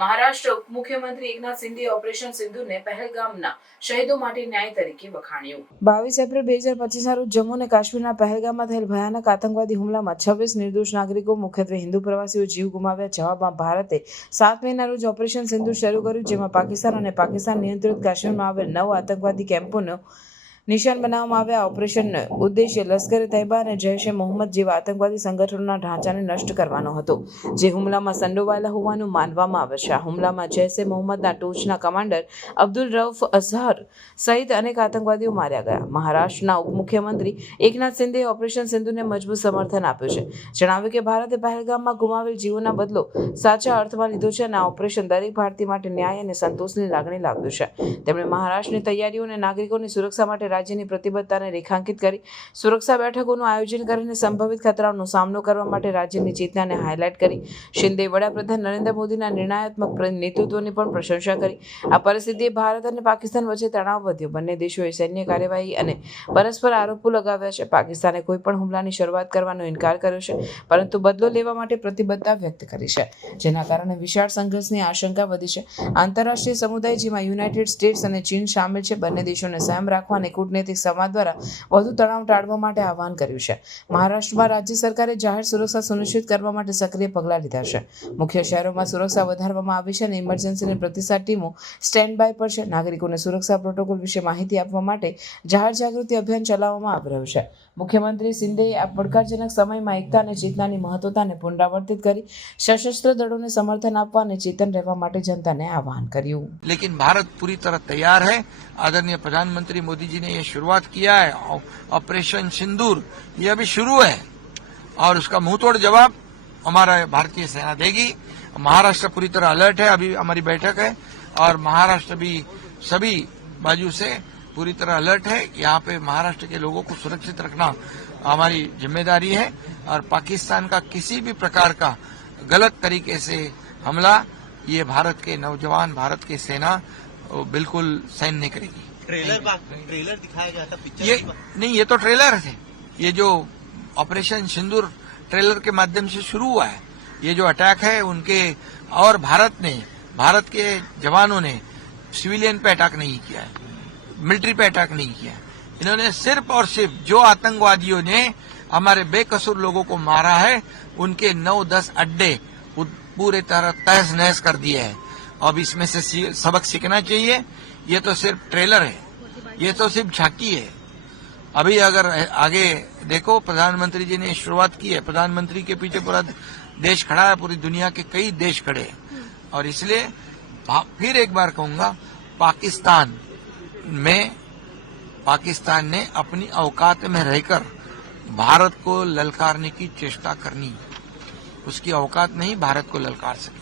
મહારાષ્ટ્ર ઉપમુખ્યમંત્રી એકનાથ શિંદે ઓપરેશન સિંધુને પહેલગામના શહીદો માટે ન્યાય તરીકે વખાણ્યું. બાવીસ એપ્રિલ બે હજાર પચીસના રોજ જમ્મુ અને કાશ્મીરના પહેલગામમાં થયેલ ભયાનક આતંકવાદી હુમલામાં છવ્વીસ નિર્દોષ નાગરિકો, મુખ્યત્વે હિન્દુ પ્રવાસીઓ, જીવ ગુમાવ્યા. જવાબમાં ભારતે સાત મેના રોજ ઓપરેશન સિંધુ શરૂ કર્યું, જેમાં પાકિસ્તાન અને પાકિસ્તાન નિયંત્રિત કાશ્મીરમાં આવેલ નવ આતંકવાદી કેમ્પોનો નિશાન બનાવવામાં આવ્યા. ઓપરેશનનો ઉદ્દેશ્ય લશ્કરે તૈયબા અને જૈશ એ મોહમ્મદ જેવા આતંકવાદી સંગઠનોના ઢાંચાને નષ્ટ કરવાનો હતો, જે હુમલામાં સંડોવાયેલા હોવાનું માનવામાં આવે છે. આ હુમલામાં જૈશ મોહમ્મદના ટોચના કમાન્ડર અબ્દુલ રઉફ અઝહર સહિત અનેક આતંકવાદીઓ માર્યા ગયા. મહારાષ્ટ્રના ઉપમુખ્યમંત્રી એકનાથ શિંદેએ ઓપરેશન સિંધુને મજબૂત સમર્થન આપ્યું છે. જણાવ્યું કે ભારતે પહેલગામમાં ગુમાવેલ જીવોના બદલો સાચા અર્થમાં લીધો છે અને આ ઓપરેશન દરેક ભારતીય માટે ન્યાય અને સંતોષની લાગણી લાવ્યું છે. તેમણે મહારાષ્ટ્રની તૈયારીઓ અને નાગરિકોની સુરક્ષા માટે રાજ્યની પ્રતિબદ્ધતાને રેખાંકિત કરી સુરક્ષા બેઠકોનું આયોજન કરીને સંભવિત ખતરાઓનો સામનો કરવા માટે રાજ્યની ચેતનાને હાઇલાઇટ કરી. શિંદે વડાપ્રધાન નરેન્દ્ર મોદીના નિર્ણયાત્મક નેતૃત્વની પણ પ્રશંસા કરી. આ પરિસ્થિતિએ ભારત અને પાકિસ્તાન વચ્ચે તણાવ વધ્યો. બંને દેશોએ સૈન્ય કાર્યવાહી અને પરસ્પર આરોપો લગાવ્યા છે. પાકિસ્તાને કોઈ પણ હુમલાની શરૂઆત કરવાનો ઇનકાર કર્યો છે, પરંતુ બદલો લેવા માટે પ્રતિબદ્ધતા વ્યક્ત કરી છે, જેના કારણે વિશાળ સંઘર્ષની આશંકા વધી છે. આંતરરાષ્ટ્રીય સમુદાય, જેમાં યુનાઇટેડ સ્ટેટ્સ અને ચીન સામેલ છે, બંને દેશોને સંયમ રાખવા અને કૂટનૈતિક સંવાદ દ્વારા વધુ તણાવ ટાળવા માટે આહવાન કર્યું છે. મહારાષ્ટ્રમાં રાજ્ય સરકારે જાહેર સુરક્ષા સુનિશ્ચિત કરવા માટે સક્રિય પગલાં લીધા છે. મુખ્ય શહેરોમાં સુરક્ષા વધારવામાં આવી છે અને ઇમરજન્સીની પ્રતિસાદ ટીમો સ્ટેન્ડ બાય પર છે. નાગરિકોને સુરક્ષા પ્રોટોકોલ વિશે માહિતી આપવા માટે જાહેર જાગૃતિ અભિયાન ચલાવવામાં આવી રહ્યું છે. મુખ્યમંત્રી સિંધેએ આ પડકારજનક સમયમાં એકતા અને ચેતનાની મહત્વતાને પુનરાવર્તિત કરી સશસ્ત્ર દળોને સમર્થન આપવા અને ચેતન રહેવા માટે જનતાને આહવાન કર્યું. લેકિન ભારત પૂરી તરહ તૈયાર હૈ. આદરણીય પ્રધાનમંત્રી મોદીજીને ये शुरुआत किया है ऑपरेशन सिंदूर। ये अभी शुरू है। और उसका मुँह तोड़ जवाब हमारा भारतीय सेना देगी। महाराष्ट्र पूरी तरह अलर्ट है, अभी हमारी बैठक है। और महाराष्ट्र भी सभी बाजू से पूरी तरह अलर्ट है यहाँ पे महाराष्ट्र के लोगों को सुरक्षित रखना हमारी ज़िम्मेदारी है। और पाकिस्तान का किसी भी प्रकार का गलत तरीके से हमला, ये भारत के नौजवान, भारत की सेना बिल्कुल सहन नहीं करेगी। ट्रेलर बा- ट्रेलर दिखाया गया था पिक्चर ये नहीं ये तो ट्रेलर है। ये जो ऑपरेशन सिंदूर ट्रेलर के माध्यम से शुरू हुआ है ये जो अटैक है उनके और भारत ने भारत के जवानों ने सिविलियन पे अटैक नहीं किया है मिलिट्री पे अटैक नहीं किया है। इन्होंने सिर्फ़ और सिर्फ़ जो आतंकवादियों ने हमारे बेकसूर लोगों को मारा है उनके नौ दस अड्डे पूरे तरह तहस नहस कर दिए हैं। अब इसमें से सबक सीखना चाहिए। ये तो सिर्फ़ ट्रेलर है, ये तो सिर्फ़ झांकी है। अभी अगर आगे देखो, प्रधानमंत्री जी ने शुरुआत की है, प्रधानमंत्री के पीछे पूरा देश खड़ा है, पूरी दुनिया के कई देश खड़े हैं। और इसलिए फिर एक बार कहूँगा, पाकिस्तान में, पाकिस्तान ने अपनी औकात में रहकर भारत को ललकारने की चेष्टा करनी। उसकी औकात नहीं, भारत को ललकार सके।